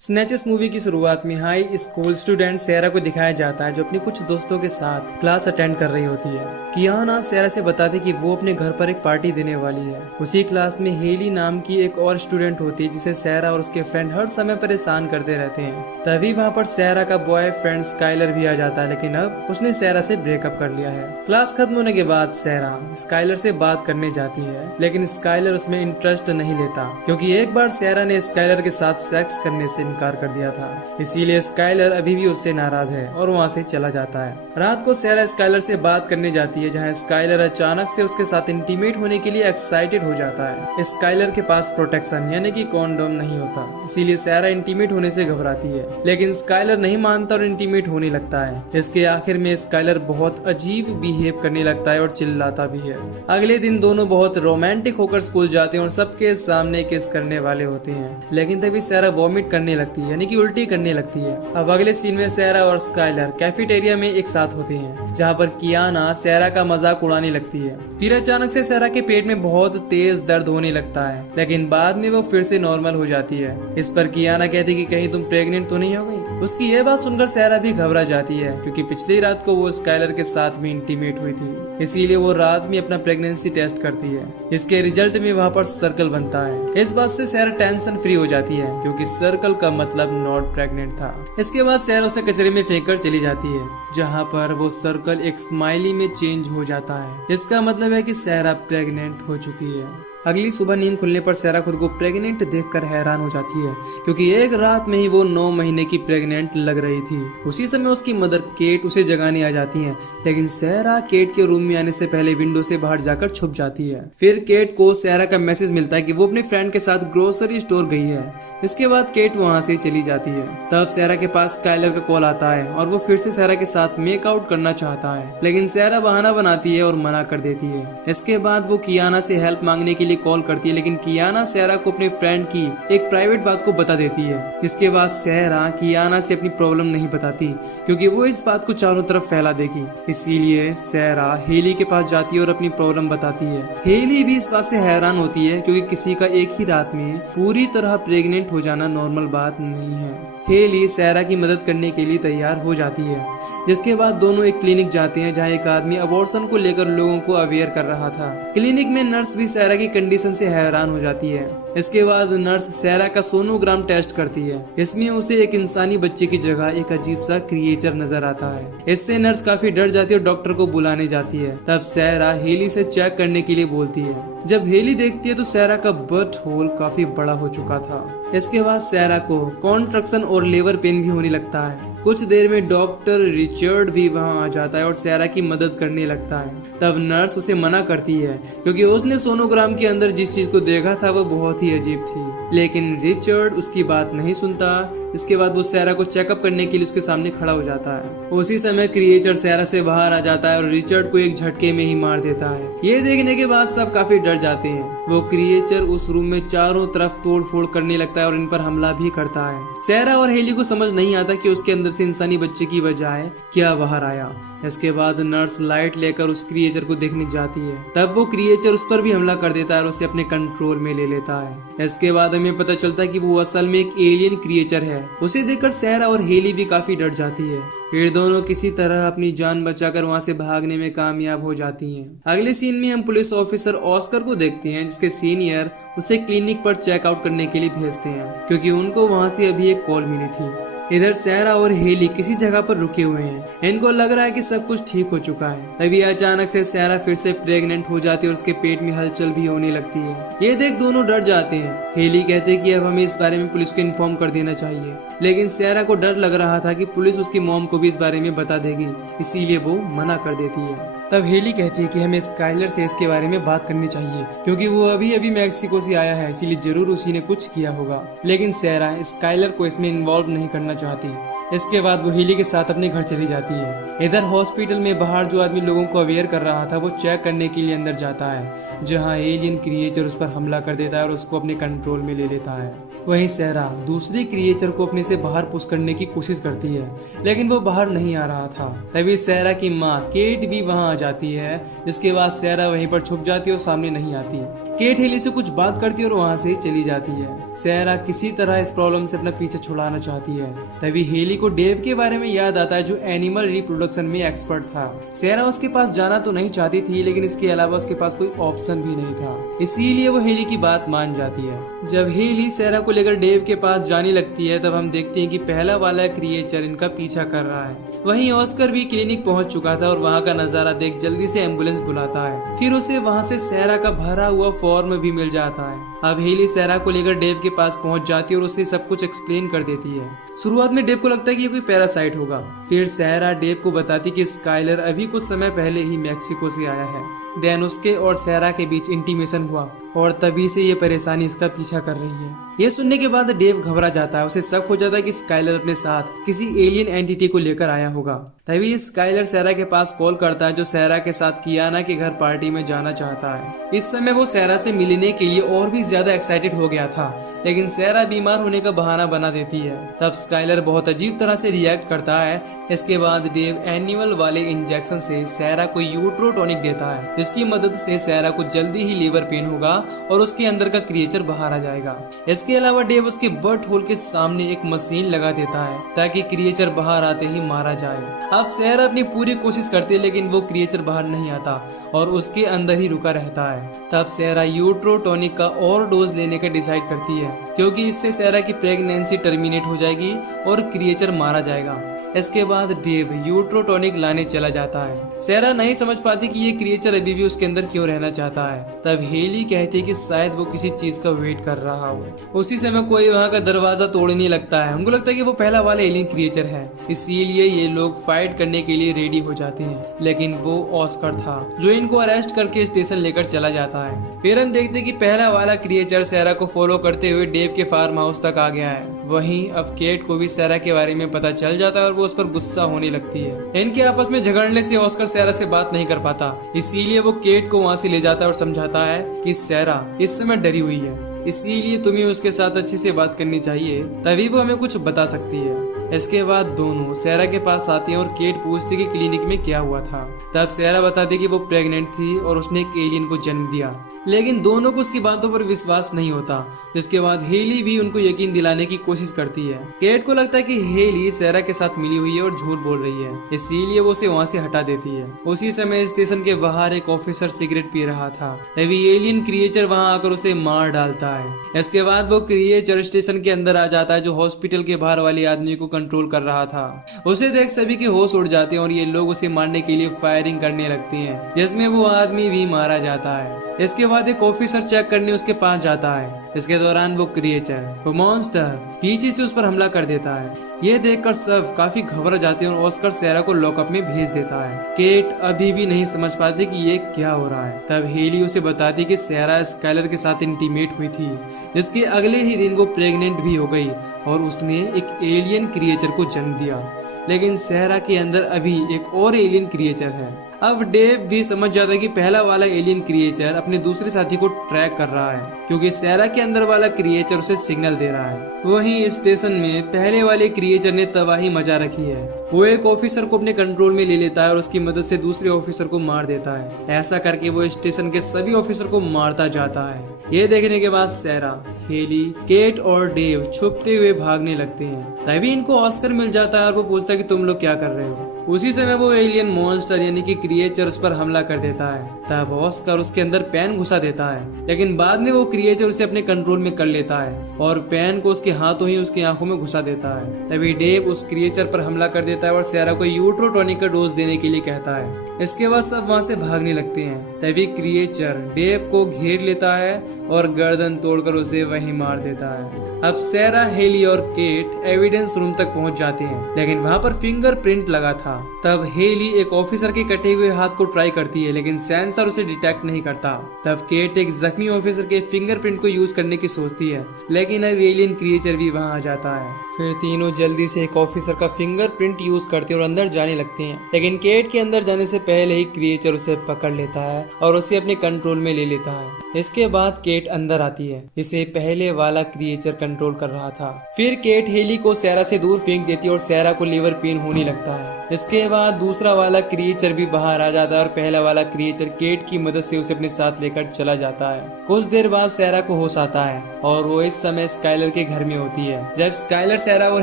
स्नेचेस movie की शुरुआत में हाई स्कूल स्टूडेंट सेरा को दिखाया जाता है जो अपने कुछ दोस्तों के साथ क्लास अटेंड कर रही होती है। कियाना सेरा से बताती कि वो अपने घर पर एक पार्टी देने वाली है। उसी क्लास में हेली नाम की एक और स्टूडेंट होती है जिसे सेरा और उसके फ्रेंड हर समय परेशान करते रहते हैं। तभी वहाँ पर सेरा का बॉयफ्रेंड स्काइलर भी आ जाता है, लेकिन अब उसने सेरा से ब्रेकअप कर लिया है। क्लास खत्म होने के बाद सेरा स्काइलर से बात करने जाती है, लेकिन स्काइलर उसमें इंटरेस्ट नहीं लेता क्योंकि एक बार सेरा ने स्काइलर के साथ सेक्स करने से इनकार कर दिया था। इसीलिए स्काइलर अभी भी उससे नाराज है और वहाँ से चला जाता है। रात को सेरा स्काइलर से बात करने जाती है, जहाँ स्काइलर अचानक से उसके साथ इंटीमेट होने के लिए एक्साइटेड हो जाता है। स्काइलर के पास प्रोटेक्शन यानी कि कॉन्डोम नहीं होता, इसीलिए सेरा इंटीमेट होने से घबराती है, लेकिन स्काइलर नहीं मानता और इंटीमेट होने लगता है। इसके आखिर में स्काइलर बहुत अजीब बिहेव करने लगता है और चिल्लाता भी है। अगले दिन दोनों बहुत रोमांटिक होकर स्कूल जाते हैं और सबके सामने किस करने वाले होते हैं, लेकिन तभी सेरा वॉमिट करने लगती है यानी कि उल्टी करने लगती है। अब अगले सीन में सेरा और स्काइलर कैफेटेरिया में एक साथ होते हैं, जहाँ पर कियाना सेरा का मजाक उड़ाने लगती है। फिर अचानक से सेरा के पेट में बहुत तेज दर्द होने लगता है, लेकिन बाद में वो फिर से नॉर्मल हो जाती है। इस पर कियाना कहती कि कहीं तुम प्रेग्नेंट तो नहीं हो गई। उसकी ये बात सुनकर सेरा भी घबरा जाती है क्योंकि पिछली रात को वो स्काइलर के साथ में इंटीमेट हुई थी, इसीलिए वो रात में अपना प्रेगनेंसी टेस्ट करती है। इसके रिजल्ट में वहाँ पर सर्कल बनता है। इस बात से सेरा टेंशन फ्री हो जाती है क्योंकि सर्कल का मतलब नॉट प्रेग्नेंट था। इसके बाद सेरा उसे कचरे में फेंक कर चली जाती है, जहाँ पर वो सर्कल एक स्माइली में चेंज हो जाता है। इसका मतलब है कि सेरा प्रेग्नेंट हो चुकी है। अगली सुबह नींद खुलने पर सेरा खुद को प्रेग्नेंट देखकर हैरान हो जाती है क्योंकि एक रात में ही वो 9 महीने की प्रेग्नेंट लग रही थी। उसी समय उसकी मदर केट उसे जगाने आ जाती है, लेकिन सेरा केट के रूम में आने से पहले विंडो से बाहर जाकर छुप जाती है। फिर केट को सेरा का मैसेज मिलता है कि वो अपने फ्रेंड के साथ ग्रोसरी स्टोर गई है। इसके बाद केट वहाँ से चली जाती है। तब सेरा के पास स्काइलर का कॉल आता है और वो फिर से सेरा के साथ मेकआउट करना चाहता है, लेकिन सेरा बहाना बनाती है और मना कर देती है। इसके बाद वो कियाना से हेल्प मांगने के लिए कॉल करती है, लेकिन कियाना सेरा को अपने फ्रेंड की एक प्राइवेट बात को बता देती है। इसके बाद सेरा कियाना से अपनी प्रॉब्लम नहीं बताती क्योंकि वो इस बात को चारों तरफ फैला देगी। इसीलिए सेरा हेली के पास जाती है और अपनी प्रॉब्लम बताती है। हेली भी इस बात से हैरान होती है क्योंकि किसी का एक ही रात में पूरी तरह प्रेग्नेंट हो जाना नॉर्मल बात नहीं है। हेली सेरा की मदद करने के लिए तैयार हो जाती है, जिसके बाद दोनों एक क्लिनिक जाते हैं जहाँ एक आदमी अबॉर्शन को लेकर लोगों को अवेयर कर रहा था। क्लिनिक में नर्स भी सेरा की कंडीशन से हैरान हो जाती है। इसके बाद नर्स सेरा का सोनोग्राम टेस्ट करती है। इसमें उसे एक इंसानी बच्चे की जगह एक अजीब सा क्रिएचर नजर आता है। इससे नर्स काफी डर जाती है और डॉक्टर को बुलाने जाती है। तब सेरा हेली से चेक करने के लिए बोलती है। जब हेली देखती है तो सेरा का बर्थ होल काफी बड़ा हो चुका था। इसके बाद सेरा को कॉन्ट्रक्शन और लेबर पेन भी होने लगता है। कुछ देर में डॉक्टर रिचर्ड भी वहां आ जाता है और सेरा की मदद करने लगता है। तब नर्स उसे मना करती है क्योंकि उसने सोनोग्राम के अंदर जिस चीज को देखा था वो बहुत ही अजीब थी, लेकिन रिचर्ड उसकी बात नहीं सुनता। इसके बाद वो सेरा को चेकअप करने के लिए उसके सामने खड़ा हो जाता है। उसी समय क्रिएचर सेरा से बाहर आ जाता है और रिचर्ड को एक झटके में ही मार देता है। ये देखने के बाद सब काफी डर जाते हैं। वो क्रिएचर उस रूम में चारों तरफ तोड़ फोड़ करने लगता है और इन पर हमला भी करता है। सेरा और हेली को समझ नहीं आता कि उसके अंदर से इंसानी बच्चे की बजाय क्या बाहर आया। इसके बाद नर्स लाइट लेकर उस क्रिएचर को देखने जाती है। तब वो क्रिएचर उस पर भी हमला कर देता है और उसे अपने कंट्रोल में ले लेता है। इसके बाद हमें पता चलता है कि वो असल में एक एलियन क्रिएचर है। उसे देखकर सेरा और हेली भी काफी डर जाती है। फिर दोनों किसी तरह अपनी जान बचाकर वहां से भागने में कामयाब हो जाती हैं। अगले सीन में हम पुलिस ऑफिसर ऑस्कर को देखते हैं, जिसके सीनियर उसे क्लिनिक पर चेकआउट करने के लिए भेजते हैं क्योंकि उनको वहां से अभी एक कॉल मिली थी। इधर सेरा और हेली किसी जगह पर रुके हुए हैं। इनको लग रहा है कि सब कुछ ठीक हो चुका है। तभी अचानक से सेरा फिर से प्रेग्नेंट हो जाती है और उसके पेट में हलचल भी होने लगती है। ये देख दोनों डर जाते हैं। हेली कहते हैं कि अब हमें इस बारे में पुलिस को इन्फॉर्म कर देना चाहिए, लेकिन सेरा को डर लग रहा था कि पुलिस उसकी मॉम को भी इस बारे में बता देगी, इसीलिए वो मना कर देती है। तब हेली कहती है कि हमें स्काइलर से इसके बारे में बात करनी चाहिए क्योंकि वो अभी अभी मैक्सिको से आया है, इसीलिए जरूर उसी ने कुछ किया होगा। लेकिन सेरा स्काइलर को इसमें इन्वॉल्व नहीं करना चाहती। इसके बाद वो हेली के साथ अपने घर चली जाती है। इधर हॉस्पिटल में बाहर जो आदमी लोगों को अवेयर कर रहा था वो चेक करने के लिए अंदर जाता है, जहां एलियन क्रिएचर उस पर हमला कर देता है और उसको अपने कंट्रोल में ले लेता है। वहीं सेरा दूसरे क्रिएचर को अपने से बाहर पुश करने की कोशिश करती है, लेकिन वो बाहर नहीं आ रहा था। तभी सेरा की माँ केट भी वहां आ जाती है। इसके बाद सेरा वहीं पर छुप जाती है और सामने नहीं आती। केट हेली से कुछ बात करती है और वहाँ से चली जाती है। सैरा किसी तरह इस प्रॉब्लम से अपना पीछे छुड़ाना चाहती है। तभी हेली को डेव के बारे में याद आता है जो एनिमल रिप्रोडक्शन में एक्सपर्ट था। सैरा उसके पास जाना तो नहीं चाहती थी, लेकिन इसके अलावा उसके पास कोई ऑप्शन भी नहीं था, इसीलिए वो हेली की बात मान जाती है। जब हेली सैरा को लेकर डेव के पास जाने लगती है तब हम देखते हैं कि पहला वाला क्रिएचर इनका पीछा कर रहा है। वहीं ऑस्कर भी क्लिनिक पहुंच चुका था और वहां का नजारा देख जल्दी से एम्बुलेंस बुलाता है। फिर उसे वहां से सैरा का भरा हुआ फॉर्म भी मिल जाता है। अब हेली सैरा को लेकर डेव के पास पहुंच जाती है और उसे सब कुछ एक्सप्लेन कर देती है। शुरुआत में डेव को लगता है कि ये कोई पैरासाइट होगा। फिर सैरा डेव को बताती कि स्काइलर अभी कुछ समय पहले ही मैक्सिको से आया है। देन उसके और सैरा के बीच इंटीमेशन हुआ और तभी से ये परेशानी इसका पीछा कर रही है। ये सुनने के बाद डेव घबरा जाता है। उसे शक हो जाता है कि स्काइलर अपने साथ किसी एलियन एंटिटी को लेकर आया होगा। तभी स्काइलर सैरा के पास कॉल करता है जो सैरा के साथ कियाना के घर पार्टी में जाना चाहता है। इस समय वो सैरा से मिलने के लिए और भी ज्यादा एक्साइटेड हो गया था, लेकिन सैरा बीमार होने का बहाना बना देती है। तब स्काइलर बहुत अजीब तरह से रिएक्ट करता है। इसके बाद डेव एनिमल वाले इंजेक्शन से सैरा को यूट्रोटॉनिक देता है, जिसकी मदद से सैरा को जल्दी ही लीवर पेन होगा और उसके अंदर का क्रिएचर बाहर आ जाएगा। इसके अलावा डेव उसके बर्थ होल के सामने एक मशीन लगा देता है ताकि क्रिएचर बाहर आते ही मारा जाए। अब सैरा अपनी पूरी कोशिश करती है, लेकिन वो क्रिएचर बाहर नहीं आता और उसके अंदर ही रुका रहता है। तब सैरा यूट्रोटॉनिक का और डोज लेने का डिसाइड करती है, क्योंकि इससे सैरा की प्रेगनेंसी टर्मिनेट हो जाएगी और क्रिएचर मारा जाएगा। इसके बाद डेव यूट्रोटॉनिक लाने चला जाता है। सैरा नहीं समझ पाती कि ये क्रिएचर अभी भी उसके अंदर क्यों रहना चाहता है। तब हेली कहती है कि शायद वो किसी चीज का वेट कर रहा हो। उसी समय कोई वहाँ का दरवाजा तोड़ने लगता है। उनको लगता है कि वो पहला वाला एलियन क्रिएचर है, इसीलिए ये लोग फाइट करने के लिए रेडी हो जाते हैं। लेकिन वो ऑस्कर था जो इनको अरेस्ट करके स्टेशन लेकर चला जाता है। फिर हम देखते कि पहला वाला क्रिएचर सैरा को फॉलो करते हुए डेव के फार्म हाउस तक आ गया है। वहीं अब केट को भी सैरा के बारे में पता चल जाता है और वो उस पर गुस्सा होने लगती है। इनके आपस में झगड़ने से ऑस्कर सैरा से बात नहीं कर पाता, इसीलिए वो केट को वहाँ से ले जाता है और समझाता है कि सैरा इस समय डरी हुई है, इसीलिए तुम्हें उसके साथ अच्छे से बात करनी चाहिए, तभी वो हमें कुछ बता सकती है। इसके बाद दोनों सैरा के पास आते हैं और केट पूछती कि क्लिनिक में क्या हुआ था। तब सैरा बताती कि वो प्रेग्नेंट थी और उसने एक एलियन को जन्म दिया, लेकिन दोनों को उसकी बातों पर विश्वास नहीं होता। जिसके बाद हेली भी उनको यकीन दिलाने की कोशिश करती है। केट को लगता है कि हेली सैरा के साथ मिली हुई है और झूठ बोल रही है, इसीलिए वो उसे वहाँ से हटा देती है। उसी समय स्टेशन के बाहर एक ऑफिसर सिगरेट पी रहा था। तभी एलियन क्रिएचर वहाँ आकर उसे मार डालता है। इसके बाद वो क्रिएचर स्टेशन के अंदर आ जाता है जो हॉस्पिटल के बाहर वाले आदमी को कंट्रोल कर रहा था। उसे देख सभी के होश उड़ जाते हैं और ये लोग उसे मारने के लिए फायरिंग करने लगते हैं, जिसमें वो आदमी भी मारा जाता है। इसके बाद एक ऑफिसर चेक करने उसके पास जाता है। इसके दौरान वो क्रिएचर, वो मॉन्स्टर पीछे से उस पर हमला कर देता है। ये देखकर सब काफी घबरा जाते हैं और ऑस्कर सैरा को लॉकअप में भेज देता है। केट अभी भी नहीं समझ पाती कि ये क्या हो रहा है। तब हेली उसे बताती कि सैरा स्काइलर के साथ इंटीमेट हुई थी, जिसके अगले ही दिन वो प्रेग्नेंट भी हो गई और उसने एक एलियन क्रिएचर को जन्म दिया। लेकिन सैरा के अंदर अभी एक और एलियन क्रिएचर है। अब डेव भी समझ जाता है कि पहला वाला एलियन क्रिएचर अपने दूसरे साथी को ट्रैक कर रहा है, क्योंकि सैरा के अंदर वाला क्रिएचर उसे सिग्नल दे रहा है। वहीं स्टेशन में पहले वाले क्रिएचर ने तबाही मचा रखी है। वो एक ऑफिसर को अपने कंट्रोल में ले लेता है और उसकी मदद से दूसरे ऑफिसर को मार देता है। ऐसा करके वो स्टेशन के सभी ऑफिसर को मारता जाता है। ये देखने के बाद सैरा, हेली, केट और डेव छुपते हुए भागने लगते हैं। तभी इनको ऑस्कर मिल जाता है और वो पूछता है कि तुम लोग क्या कर रहे हो। उसी समय वो एलियन मॉन्स्टर यानी कि क्रिएचर उस पर हमला कर देता है। तब ऑस्कर उसके अंदर पेन घुसा देता है, लेकिन बाद में वो क्रिएचर उसे अपने कंट्रोल में कर लेता है और पेन को उसके हाथों ही उसकी आंखों में घुसा देता है। तभी डेव उस क्रिएचर पर हमला कर देता है और सैरा को यूट्रोटॉनिक का डोज देने के लिए कहता है। इसके बाद सब वहाँ से भागने लगते हैं। तभी क्रिएचर डेव को घेर लेता है और गर्दन तोड़कर उसे वहीं मार देता है। अब सैरा, हेली और केट एविडेंस रूम तक पहुंच जाते हैं, लेकिन वहां पर फिंगरप्रिंट लगा था। तब हेली एक ऑफिसर के कटे हुए हाथ को ट्राई करती है, लेकिन सेंसर उसे डिटेक्ट नहीं करता। तब केट एक जख्मी ऑफिसर के फिंगरप्रिंट को यूज करने की सोचती है, लेकिन अब एलियन क्रिएचर भी वहां आ जाता है। फिर तीनों जल्दी से एक ऑफिसर का फिंगरप्रिंट यूज करते और अंदर जाने लगते हैं, लेकिन केट के अंदर जाने से पहले ही क्रिएचर उसे पकड़ लेता है और उसे अपने कंट्रोल में ले लेता है। इसके बाद केट अंदर आती है। इसे पहले वाला क्रिएचर कंट्रोल कर रहा था। फिर केट हेली को सैरा से दूर फेंक देती है और सैरा को लीवर पेन होने लगता है। इसके बाद दूसरा वाला क्रिएचर भी बाहर आ जाता है और पहला वाला क्रिएचर केट की मदद से उसे अपने साथ लेकर चला जाता है। कुछ देर बाद सैरा को होश आता है और वो इस समय स्काइलर के घर में होती है। जब स्काइलर सैरा और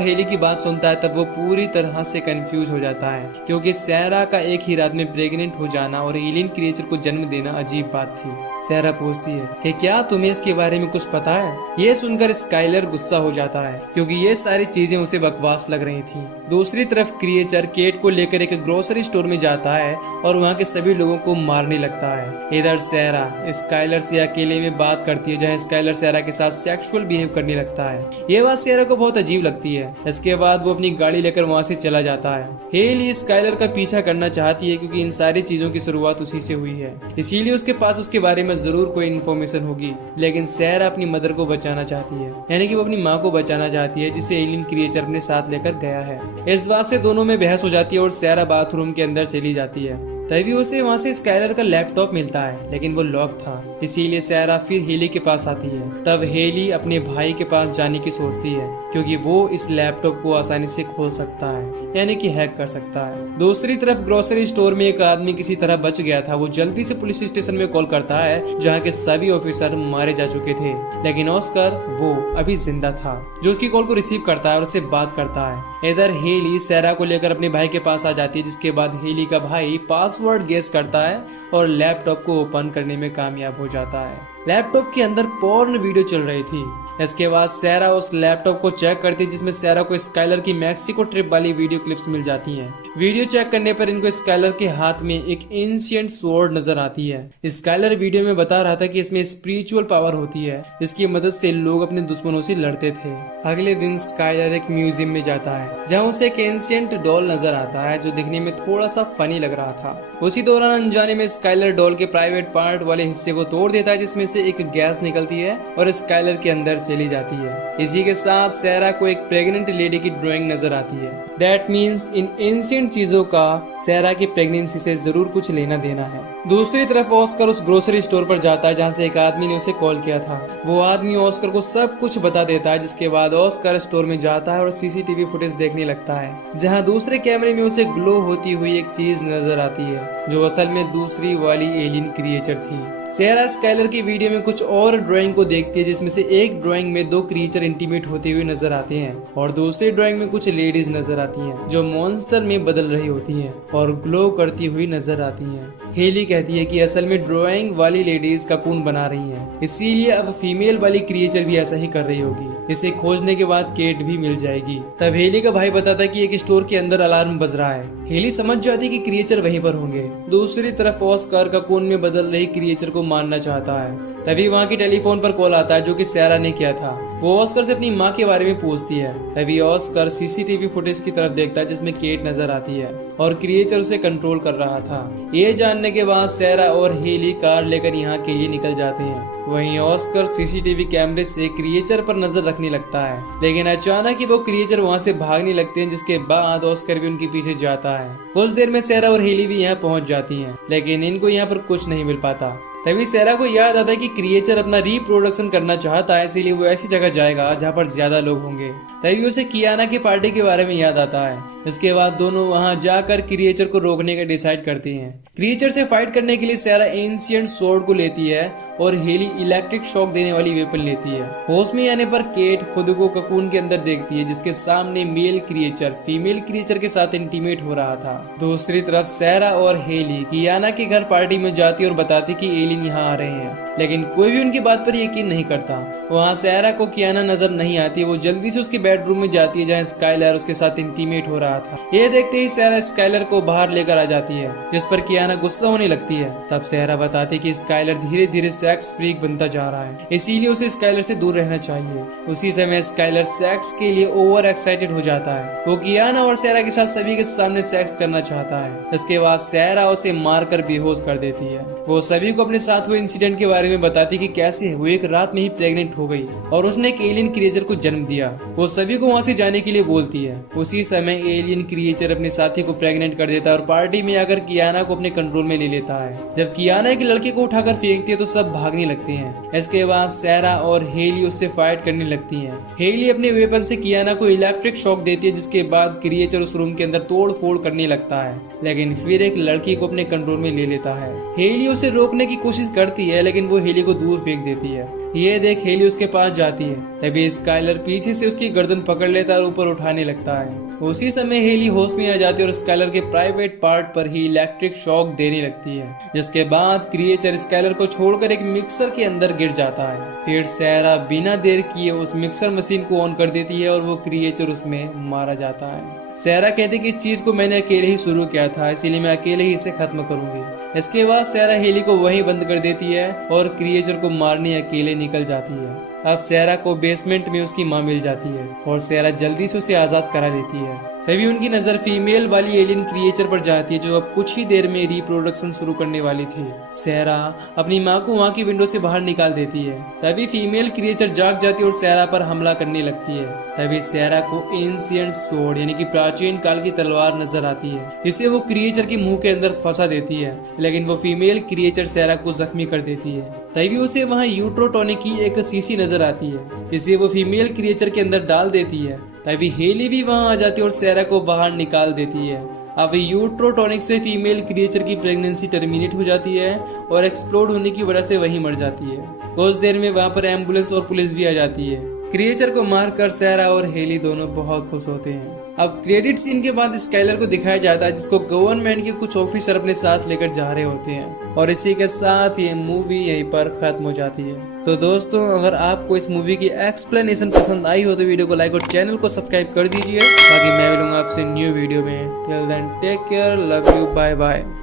हेली की बात सुनता है तब वो पूरी तरह से कंफ्यूज हो जाता है, क्योंकि सैरा का एक ही रात में प्रेग्नेंट हो जाना और एलियन क्रिएचर को जन्म देना अजीब बात थी। सैरा पूछती है कि क्या तुम्हें इसके बारे में कुछ पता है? ये सुनकर स्काइलर गुस्सा हो जाता है, क्योंकि ये सारी चीजें उसे बकवास लग रही थी। दूसरी तरफ क्रिएचर केट को लेकर एक ग्रोसरी स्टोर में जाता है और वहाँ के सभी लोगों को मारने लगता है। इधर सैरा स्काइलर से अकेले में बात करती है, जहाँ स्काइलर सैरा के साथ सेक्सुअल बिहेव करने लगता है। ये बात सैरा को बहुत अजीब लगती है। इसके बाद वो अपनी गाड़ी लेकर वहाँ से चला जाता है। हेली स्काइलर का पीछा करना चाहती है, क्योंकि इन सारी चीजों की शुरुआत उसी से हुई है, इसीलिए उसके पास उसके बारे में जरूर कोई इन्फॉर्मेशन होगी। लेकिन सैरा अपनी मदर को बचाना चाहती है, यानी कि वो अपनी माँ को बचाना चाहती है, जिसे एलियन क्रिएचर अपने साथ लेकर गया है। इस बात से दोनों में बहस हो जाती है और सैरा बाथरूम के अंदर चली जाती है। तभी उसे वहाँ से स्काइलर का लैपटॉप मिलता है, लेकिन वो लॉक था, इसीलिए सैरा फिर हेली के पास आती है। तब हेली अपने भाई के पास जाने की सोचती है, क्योंकि वो इस लैपटॉप को आसानी से खोल सकता है, यानी कि हैक कर सकता है। दूसरी तरफ ग्रोसरी स्टोर में एक आदमी किसी तरह बच गया था। वो जल्दी से पुलिस स्टेशन में कॉल करता है, जहाँ के सभी ऑफिसर मारे जा चुके थे, लेकिन ऑस्कर वो अभी जिंदा था, जो उसकी कॉल को रिसीव करता है और उससे बात करता है। इधर हेली सैरा को लेकर अपने भाई के पास आ जाती है, जिसके बाद हेली का भाई पासवर्ड गेस करता है और लैपटॉप को ओपन करने में कामयाब हो जाता है। लैपटॉप के अंदर पोर्न वीडियो चल रही थी। इसके बाद सैरा उस लैपटॉप को चेक करती है, जिसमें सैरा को स्काइलर की मैक्सिको ट्रिप वाली वीडियो क्लिप्स मिल जाती हैं। वीडियो चेक करने पर इनको स्काइलर के हाथ में एक एंशिएंट स्वॉर्ड नजर आती है। स्काइलर वीडियो में बता रहा था कि इसमें स्पिरिचुअल पावर होती है, जिसकी मदद से लोग अपने दुश्मनों से लड़ते थे। अगले दिन स्काइलर एक म्यूजियम में जाता है, जहाँ उसे एक एंशिएंट डॉल नजर आता है, जो दिखने में थोड़ा सा फनी लग रहा था। उसी दौरान अनजाने में स्काइलर डॉल के प्राइवेट पार्ट वाले हिस्से को तोड़ देता है, जिसमें से एक गैस निकलती है और स्काइलर के अंदर चली जाती है। इसी के साथ सैरा को एक प्रेग्नेंट लेडी की ड्राइंग नजर आती है। दैट मीन्स इन एंशिएंट चीजों का सैरा की प्रेगनेंसी से जरूर कुछ लेना देना है। दूसरी तरफ ऑस्कर उस ग्रोसरी स्टोर पर जाता है, जहाँ से एक आदमी ने उसे कॉल किया था। वो आदमी ऑस्कर को सब कुछ बता देता है, जिसके बाद ऑस्कर स्टोर में जाता है और सीसीटीवी फुटेज देखने लगता है, जहाँ दूसरे कैमरे में उसे ग्लो होती हुई एक चीज नजर आती है, जो असल में दूसरी वाली एलियन क्रिएचर थी। सैरा स्काइलर की वीडियो में कुछ और ड्राइंग को देखती है, जिसमें से एक ड्राइंग में दो क्रिएचर इंटीमेट होते हुए नजर आते हैं और दूसरी ड्राइंग में कुछ लेडीज नजर आती हैं, जो मॉन्स्टर में बदल रही होती हैं और ग्लो करती हुई नजर आती हैं। हेली कहती है कि असल में ड्राइंग वाली लेडीज का खून बना रही हैं, इसीलिए अब फीमेल वाली क्रिएचर भी ऐसा ही कर रही होगी। इसे खोजने के बाद केट भी मिल जाएगी। तब हेली का भाई बताता है कि एक स्टोर के अंदर अलार्म बज रहा है। हेली समझ जाती कि क्रिएचर वहीं पर होंगे। दूसरी तरफ ऑस्कर का खून में बदल रही क्रिएचर को मारना चाहता है। तभी वहाँ की टेलीफोन पर कॉल आता है, जो कि सैरा ने किया था। वो ऑस्कर से अपनी माँ के बारे में पूछती है। तभी ऑस्कर सीसीटीवी फुटेज की तरफ देखता है, जिसमें केट नजर आती है और क्रिएचर उसे कंट्रोल कर रहा था। ये जानने के बाद सैरा और हेली कार लेकर यहाँ के लिए निकल जाते हैं। वहीं ऑस्कर सीसीटीवी कैमरे से क्रिएचर पर नजर रखने लगता है, लेकिन अचानक ही वो क्रिएचर वहाँ से भागने लगते हैं, जिसके बाद ऑस्कर भी उनके पीछे जाता है। कुछ देर में सैरा और हेली भी यहाँ पहुँच जाती हैं, लेकिन इनको यहाँ पर कुछ नहीं मिल पाता। तभी सैरा को याद आता है कि क्रिएचर अपना रिप्रोडक्शन करना चाहता है, इसीलिए वो ऐसी जगह जाएगा जहाँ पर ज्यादा लोग होंगे। तभी उसे कियाना की पार्टी के बारे में याद आता है। इसके बाद दोनों वहां जाकर क्रिएचर को रोकने का डिसाइड करती हैं। क्रिएचर से फाइट करने के लिए सैरा एंशिएंट स्वॉर्ड को लेती है और हेली इलेक्ट्रिक शॉक देने वाली वेपन लेती है। होश में आने पर केट खुद को ककून के अंदर देखती है, जिसके सामने मेल क्रिएचर फीमेल क्रिएचर के साथ इंटीमेट हो रहा था। दूसरी तरफ सैरा और हेली कियाना के घर पार्टी में जाती और बताती कि एलियन यहाँ आ रहे हैं, लेकिन कोई भी उनकी बात पर यकीन नहीं करता। वहाँ सैरा को कियाना नजर नहीं आती। वो जल्दी से उसके बेडरूम में जाती है, जहाँ स्काइलर उसके साथ इंटीमेट हो रहा था। ये देखते ही सैरा स्काइलर को बाहर लेकर आ जाती है, जिस पर कियाना गुस्सा होने लगती है। तब सैरा बताती कि स्काइलर धीरे धीरे सेक्स फ्रीक बनता जा रहा है, इसीलिए उसे स्काइलर से दूर रहना चाहिए। उसी समय स्काइलर सेक्स के लिए ओवर एक्साइटेड हो जाता है। वो कियाना और सारा के साथ सभी के सामने सेक्स करना चाहता है। इसके बाद सारा उसे मारकर बेहोश कर देती है। वो सभी को अपने साथ हुए इंसिडेंट के बारे में बताती कि कैसे वो एक रात में ही प्रेग्नेंट हो गई और उसने एक एलियन क्रिएचर को जन्म दिया। वो सभी को वहाँ से जाने के लिए बोलती है। उसी समय एलियन क्रिएचर अपने साथी को प्रेग्नेंट कर देता है और पार्टी में आकर कियाना को अपने कंट्रोल में ले लेता है। जब कियाना एक लड़के को उठाकर फेंकती है तो सब भागने लगते हैं। इसके बाद सारा और हेली उससे फाइट करने लगती हैं। हेली अपने वेपन से कियाना को इलेक्ट्रिक शॉक देती है, जिसके बाद क्रिएचर उस रूम के अंदर तोड़ फोड़ करने लगता है, लेकिन फिर एक लड़की को अपने कंट्रोल में ले लेता है। हेली उसे रोकने की कोशिश करती है, लेकिन वो हेली को दूर फेंक देती है। ये देख हेली उसके पास जाती है। तभी स्काइलर पीछे से उसकी गर्दन पकड़ लेता है और ऊपर उठाने लगता है। उसी समय हेली होश में आ जाती है और स्काइलर के प्राइवेट पार्ट पर ही इलेक्ट्रिक शॉक देने लगती है, जिसके बाद क्रिएचर स्काइलर को छोड़कर एक मिक्सर के अंदर गिर जाता है। फिर सारा बिना देर किए उस मिक्सर मशीन को ऑन कर देती है और वो क्रिएचर उसमें मारा जाता है। सारा कहती कि इस चीज को मैंने अकेले ही शुरू किया था, इसीलिए मैं अकेले ही इसे खत्म करूंगी। इसके बाद सारा हेली को वहीं बंद कर देती है और क्रिएचर को मारने अकेले निकल जाती है। अब सारा को बेसमेंट में उसकी माँ मिल जाती है और सारा जल्दी से उसे आजाद करा देती है। तभी उनकी नजर फीमेल वाली एलियन क्रिएचर पर जाती है, जो अब कुछ ही देर में रिप्रोडक्शन शुरू करने वाली थी। सारा अपनी माँ को वहाँ की विंडो से बाहर निकाल देती है। तभी फीमेल क्रिएचर जाग जाती है और सारा पर हमला करने लगती है। तभी सारा को एंशिएंट स्वॉर्ड यानी कि प्राचीन काल की तलवार नजर आती है। इसे वो क्रिएचर के मुंह के अंदर फंसा देती है, लेकिन वो फीमेल क्रिएचर सारा को जख्मी कर देती है। तभी उसे वहाँ यूट्रोटॉनिक की एक शीशी नजर आती है, इसे वो फीमेल क्रिएचर के अंदर डाल देती है। तभी हेली भी वहां आ जाती है और सारा को बाहर निकाल देती है। अब यूट्रोटॉनिक से फीमेल क्रिएचर की प्रेगनेंसी टर्मिनेट हो जाती है और एक्सप्लोड होने की वजह से वही मर जाती है। कुछ देर में वहां पर एम्बुलेंस और पुलिस भी आ जाती है। क्रिएचर को मारकर सारा और हेली दोनों बहुत खुश होते हैं। अब क्रेडिट सीन के बाद स्काइलर को दिखाया जाता है, जिसको गवर्नमेंट के कुछ ऑफिसर अपने साथ लेकर जा रहे होते हैं, और इसी के साथ ये मूवी यहीं पर खत्म हो जाती है। तो दोस्तों, अगर आपको इस मूवी की एक्सप्लेनेशन पसंद आई हो तो वीडियो को लाइक और चैनल को सब्सक्राइब कर दीजिए। बाकी मैं मिलूंगा आपसे न्यू वीडियो में। Till then take care, love you, bye bye.